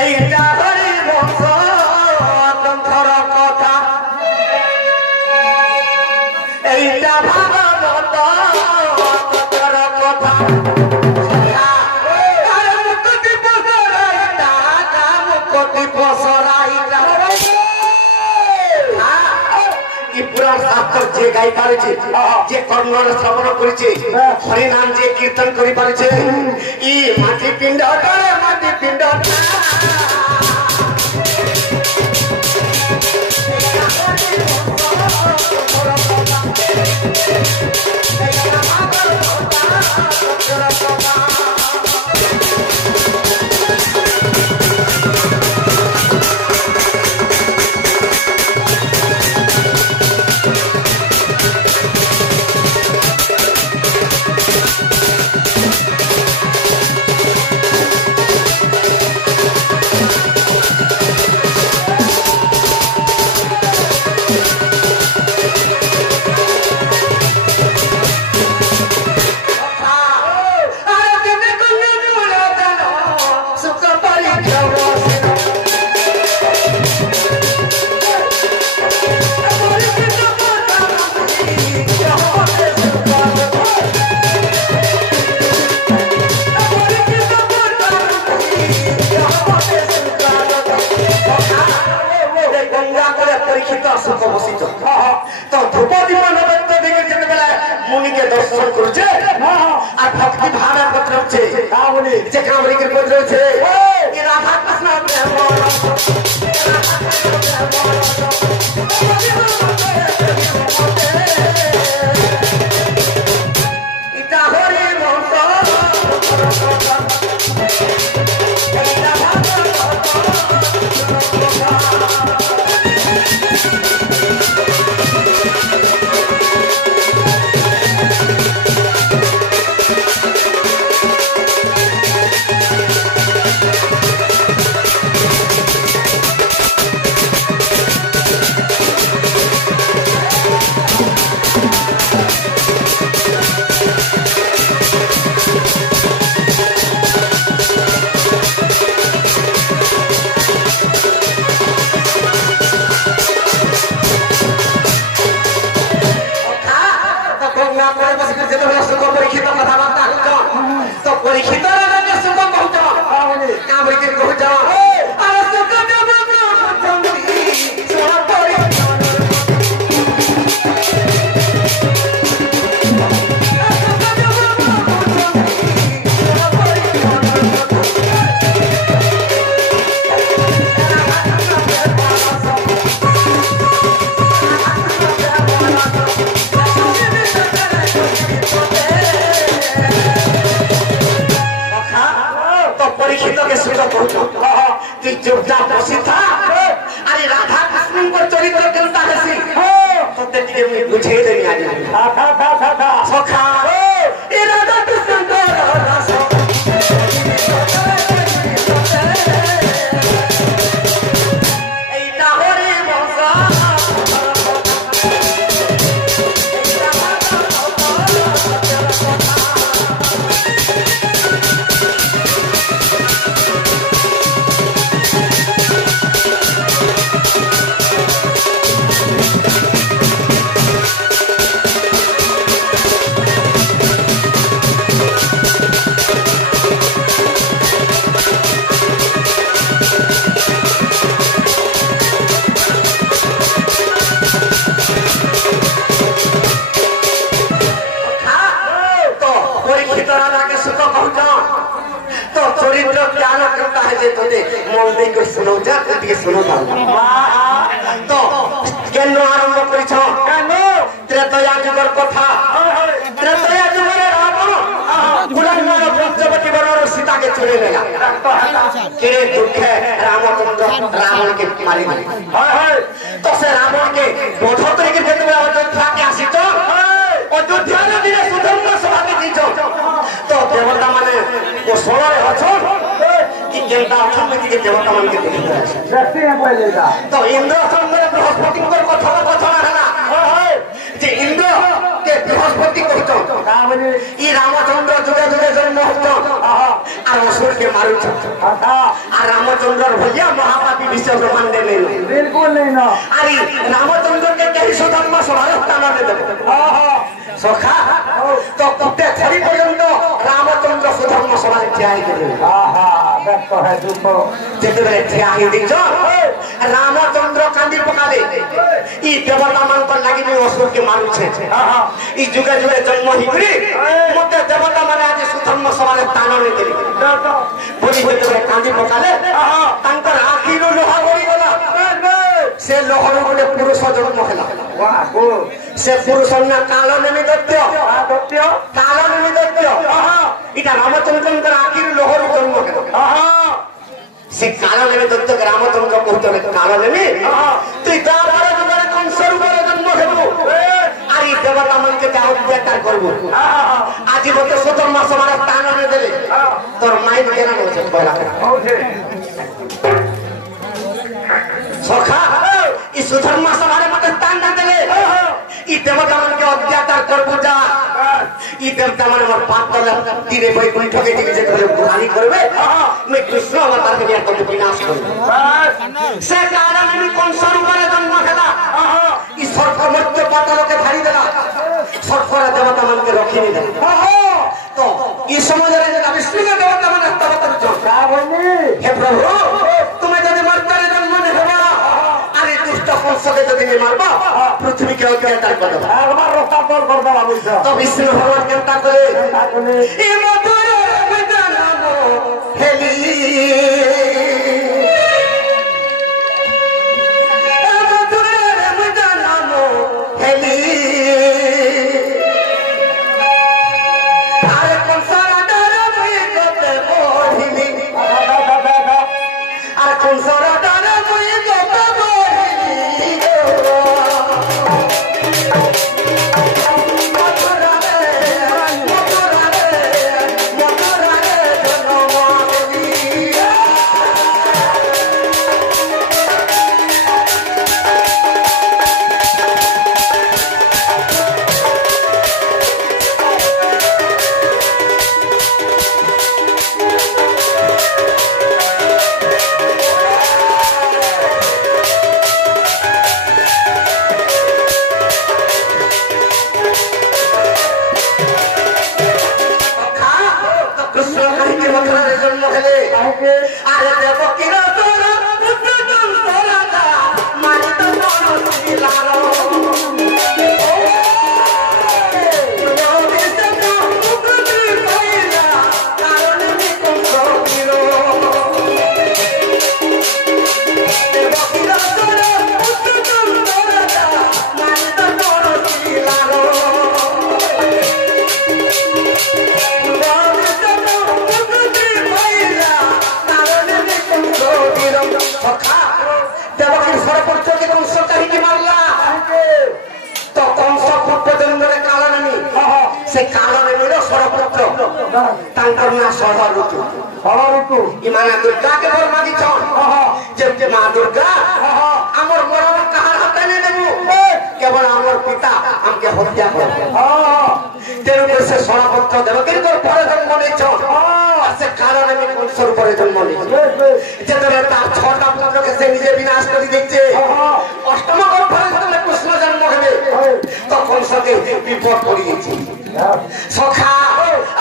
এইটা হরি বংশ গ্রন্থর কথা এইটা ভাগবত গ্রন্থর কথা যে গাই পারিছে যে কর্ণর শ্রবণ করেছে হরিনাম যে কীর্তন করে পারিছে ই মাটি পিণ্ড মাটি পিণ্ড तो ध्रुपदी नैवेद्य देखे जितेबाला मुनि के दर्शन करुचे और भक्ति भाव पत्र जेकरा मुनि के पत्र कि राधा कृष्ण इता हरि वंश अरे राधा कृष्ण को चरित्र केनता हेसी तते टिके मुई बुझे देनी आज सखा ए राधा कृष्ण को रस एटा हरि वंश सुनो जा सुनो तो केन आरंभ करिछ त्रेतया जुगर कथा त्रेतया जुगर रावण गुलामर पंचवटी वनर सीता के चुरे लेला के दुखे रामचंद्र रावण के मारी तो से रावण के बोध करके जेते अयोध्या के आसी तो अयोध्या रे दिने सुधर्म सभा के दीछो तो देवता माने वो सोलर अछो कि केनता अथन में के देवता मान के देखि देखते हैं पहले दा तो इंद्र अथन में बृहस्पति को कथा हला जे इंद्र के बृहस्पति कहतो का बोले ई रामचंद्र जुगे जुगे जन्म होतो और असुर के मारू আর রামচন্দ্র भैया महापापी विश्व ब्रह्मांड नहीं बिल्कुल नहीं ना अरे रामचंद्र के कहीं सुधर्म सभार स्थान सखा तो कुटे छड़ी पर्यंत रामचंद्र सुधर्म सभा ठिया जेते ठिया रामचंद्र कांदी पकाले ई देवता मान पर लगी में असुर के मारू छे ई जुगे जुगे जन्म हिकरी मते देवता माने आज सुधर्म सभा स्थान नहीं देली बोली जेते कांदी पकाले तांकर आखिरो लोहा गड़ी गला से लोहर गोटे पुरुष जन्म ହେଲା से पुरुष ना काल नेमी दत्त काल नेमी दत्त इटा रामचंद्र आखिर लोहर जन्म ହେଲା से काल नेमी दत्त रामचंद्र कहते काल नेमी तू दाबार जुगारे कंस रूपे जन्म हेबु आरी देवता मन के जाओ बेकार करबो आज मते सुधर्म सभा स्थान ने देले तोर माइंड केना न होछ पहिला सखा ई सुधर्म सभा मते स्थान न देले ई देवता मन के अत्याचार करबो जा ई देवता मन मोर पाप करले तीरे बैकुंठ के जे करे बुराई करबे मैं कृष्ण अवतार के तो विनाश करबो से कारण में कौन स्वरूपरे जन्म होला ई सर्प मध्य पाताल के धारी देला सर्परा देवता मन के रखी नहीं देला तो ई समझ रे जे विष्णु के देवता मन अवतार जो हे प्रभु तुम्हें जदि मर्त्य जन्म ने हेबा अरे दुष्ट कंस के जदि नहीं मारबा पृथ्वी के अत्याचार कर देबा हमार रास्ता पर कर देबा बुझा तो विष्णु भगवान केता करे ई मधुर विदानो हेली ए मधुर विदानो हेली अरे कंसरा डर मुई कते बोहिनी अरे कंसरा डर मुई कते बोहिनी से काल में मिलो सरपुत्र तांकर ना सदा ऋतु इमाना दुर्गा के बर मागी छन जब के मां दुर्गा हमर मरण कहार हते ने देबू केवल हमर पिता हमके हत्या कर तेरे को से सरपुत्र देवकी को पर जन्म नै छन से काल में कोन स्वरूप पर जन्म नै जेतरे ता छोटा पुत्र के से निजे विनाश करी देखछे अष्टम गर्भ में कृष्ण जन्म हेबे तो कोन सके विपद पड़ी गेछि सखा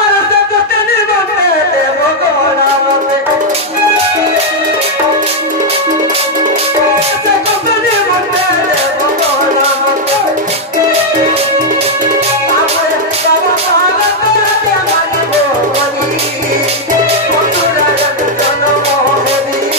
अरे तो तेरे बंदे भगवान आवे से तो तेरे बंदे भगवान आवे आपरे बाबा बाबा के माने बोली मथुरा जन्म होली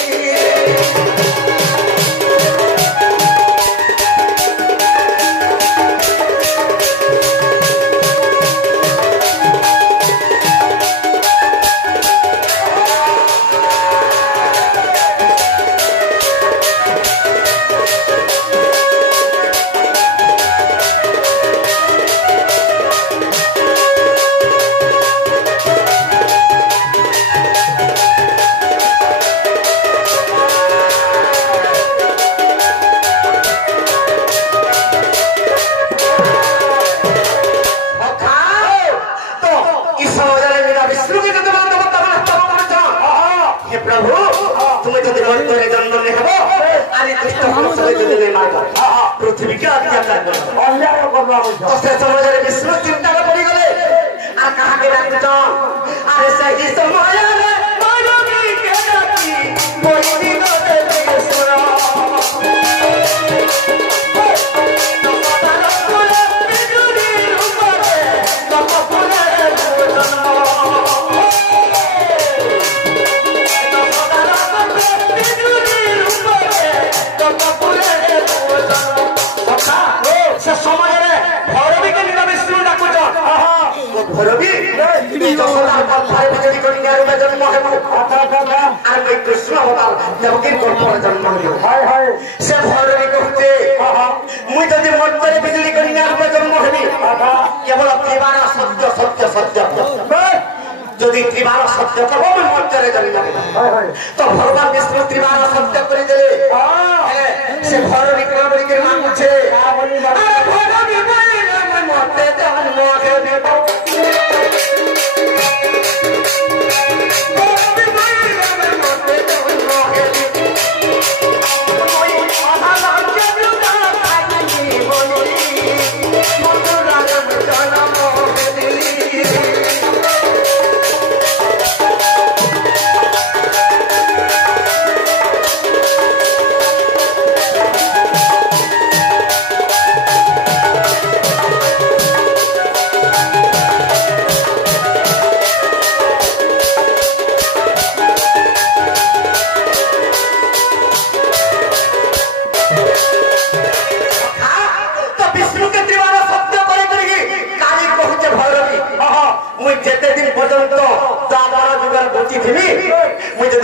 पृथ्वी के अत्याचार तो से समाज विष्णु चिंता में पड़ी गले आ कहा के डाकुच अरे सही समय रे मानवी के डाकी कोई दिन दे सुनो भरबी जसोदा पथार बिजली कन्या रूपे जन्म हेबो আর কই কৃষ্ণ অবতার দেবকীর গর্ভে জন্ম হইল হায় হায় সে ভরবি কইতে মুই যদি মর্ত্যে বিজলি কন্যা রূপে জন্ম হেবি কেবল ত্রিবার সত্য সত্য সত্য যদি ত্রিবার সত্য কব মুই মর্ত্যে জন্ম হেবি তো ভগবান বিষ্ণু ত্রিবার সত্য করে দিলে সে ভরবি কবরিকে মাগুছে আরে ভরবি বলে মুই মর্ত্যে জন্ম হেবি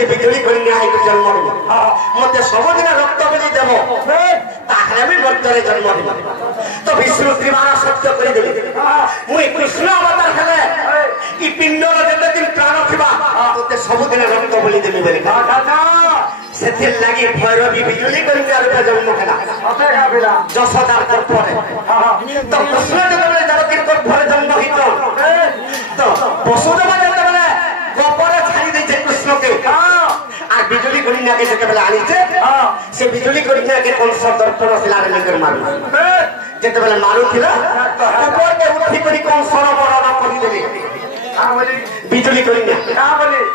बिजुली कन्या जन्म मत सबदिन रक्त बलि देव मर्तरे जन्म तो विष्णु त्रिबार सत्य करदेली मुई कृष्ण अवतार हेले पिंडर जेते दिन प्राण थिबा तोते सबदिन रक्त बलि देबी बोली सेथिर लागि भैरवी बिजुली कन्या रूपे जन्म हेला जसोदार गर्भरे तो कृष्ण जेते देवकीर गर्भरे जन्म हित तो वसुदेव जेते गोपरे छाड़ी देछे कृष्ण के आ बिजुली कन्या के जेते बेला आनीचे से बिजुली कन्या के कंस दर्पण शिलार लेकर मारू जेते बेला मारू थिला ऊपर के उठी करी कंस बड़ा करी देले बिजुली कन्या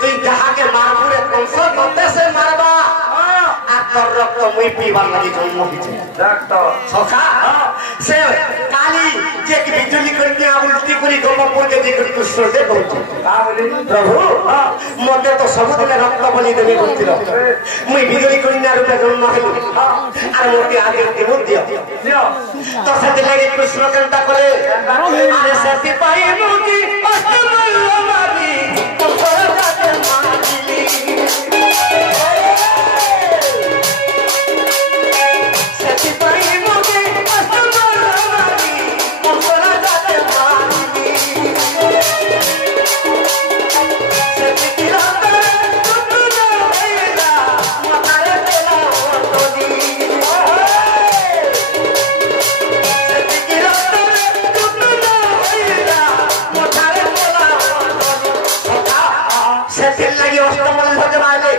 तुई जहा के मारबू रे कंस तते से मारबा आ कर रक्त मुई पीबार लागि जन्म हिचे रक्त सखा से काली जे की बिजुली कन्या उल्टी करी गोपपुर के जे कृष्ण दे कहू प्रभु मते तो सबदिन रक्त बलि देबे बोलतिर मुई बिजुली कन्या रूपे जन्म हेलु आर मोटे आगे देबो दियो तो सेते लागि कृष्ण केनता करे अरे सेति पाई मुकी अष्टमल मारी तो जाते मारिली सेति पाई मुकी अष्टमल मारी तो जाते मारिली सेति किराता तुना हैला मतारे तेला ओतोनी सेति किराता तुना हैला मतारे तेला ओतोनी सेति लागि अष्टमल भजमाले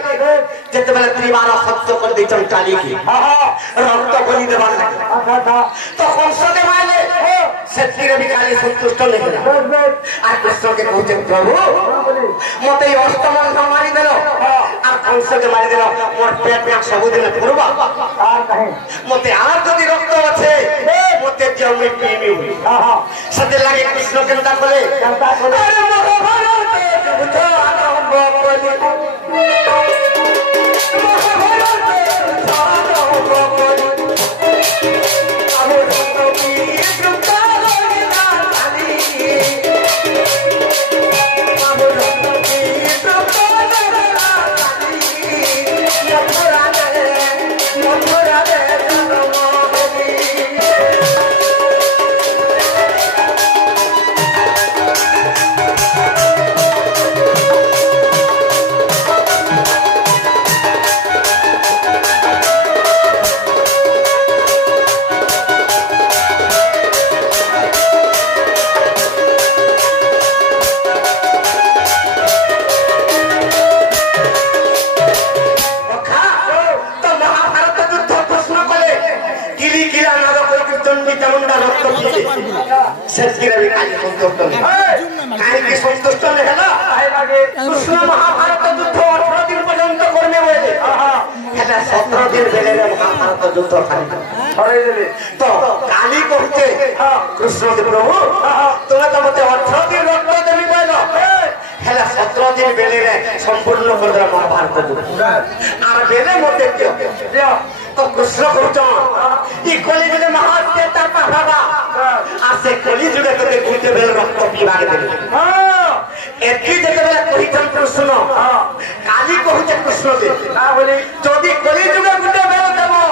जेते बेला त्रिबार सत्य कर दै चंचाली की रक्त बलि देबार लागि तो कंस देवाले सेति रे बिकाली संतुष्ट नै होला आ कृष्ण के कहते प्रभु मते अष्टमल मारी देलो आ कंस के मारी देलो मोर पेट में सब दिन पुरबा आ कहे मते आर जदी रक्त আছে मते जमी पीमी हुई सते लागि कृष्ण केनता कोले अरे महाभारत बुझो आरंभ कोली चंडी चामुंडा रक्त पीते सच्चिरा भी काली संतुष्ट नहीं काहे की संतुष्ट नहीं है ना कृष्ण महाभारत युद्ध 18 दिन पर्यंत करने वाले हेला 17 दिन बेले रे महाभारत युद्ध खाली तो काली कहते कृष्ण के प्रभु तुम तो मते 18 दिन रक्त देबी बोलो हेला 17 दिन बेले रे संपूर्ण कर दे महाभारत युद्ध आर बेले मते दियो तो कृष्ण कहते ई कली जुगे महाअत्याचार पावा आ से कली जुगे तो गुटे बेल रक्त पीवा के देबे एकी जते बेला कहितन कृष्ण काली कहते कृष्ण दे ना बोली जदी कली जुगे गुटे बेल देबो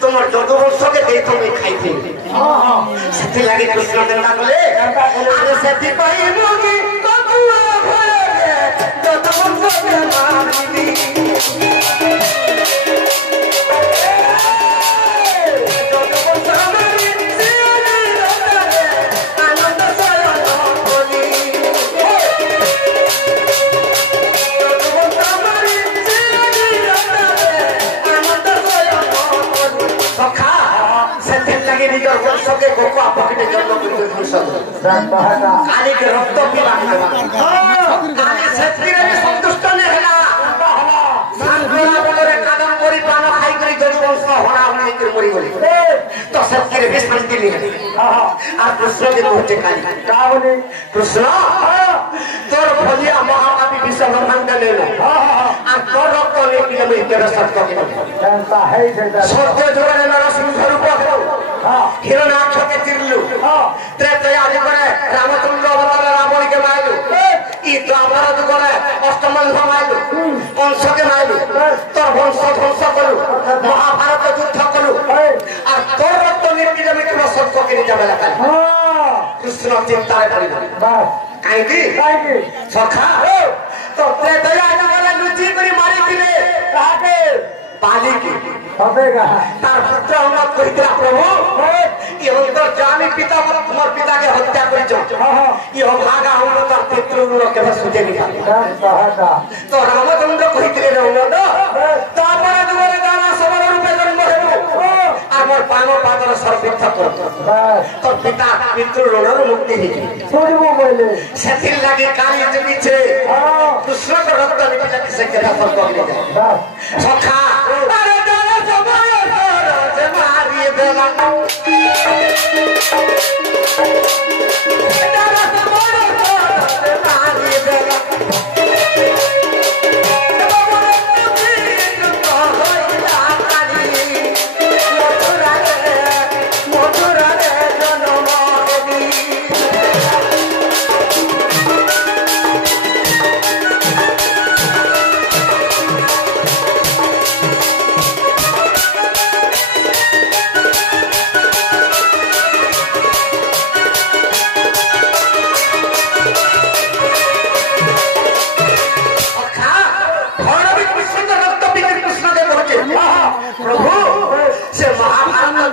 तुमर जदुवंश के देई तो खाई थी सेति लागे कृष्ण देना बोले अरे सेति कहिनु कि कतुआ होए जदुवंश के मारनी सबके गोको पकड़े जन्म करके फुर्सत काली के रक्त पीवा काली सत्रीरे भी संतुष्ट ने हैला सांगला बोले कदम कोरी प्राण खाई करी जदुवंश होना होने के मरी गली तो सत्रीरे भी शांति नहीं है आ कृष्ण के कहते काली का बोले कृष्ण तोर भलिया महाकावी विश्व ब्रह्मांड ले लो आ तोर रक्त ने पीले में तेरा सत्य के जानता है सत्य जोड़े ना सिंह रूप हो हिरण्याक्ष के तिरलु त्रेतया जुगरे रामचंद्र अवतार रावण के मारलु ई द्वापर जुगरे अष्टमंध मारलु कंस के मारलु तोर वंश ध्वंस कलु महाभारत युद्ध कलु आ तोर रक्त निर्मित में केवल सत्य के निजा बेला काली कृष्ण चिंता रे पड़ी काई की सखा तो त्रेतया जुगरे लुचि करी मारी दिले काके पाली की हबेगा तार पुत्र हमरा कहितरा प्रभु ई हम तो जानी पिता मोर पिता के हत्या करि छ ई हम भागा हम तार पितृ रो के सुजे निकाल तो रामचंद्र कहितरे रहलो तो तापर दुरे दाना सबल रूपे जन्म हेबो आ मोर पानो पादर सर्वविथ कर तो पिता पितृ ऋण मुक्ति हे सोजबो बोले सेथिर लागे काली जमी छे कृष्ण को रक्त निकल से के सर को ले जाए सखा अरे दाना सबल से मारी देला दाना सबल से मारी देला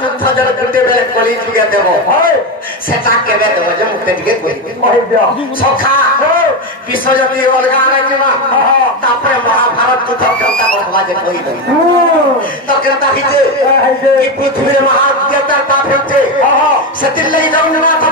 कली जुगे देबो सेटा केबे देबो जे मुक्ति दिगे कोई सखा विश्व जति अलगा रे जिमा तापरे महाभारत युद्ध करता बढ़वा जे कोई तो करता हिजे कि पृथ्वी महाअत्याचार पाप होते सेति लई जगन्नाथ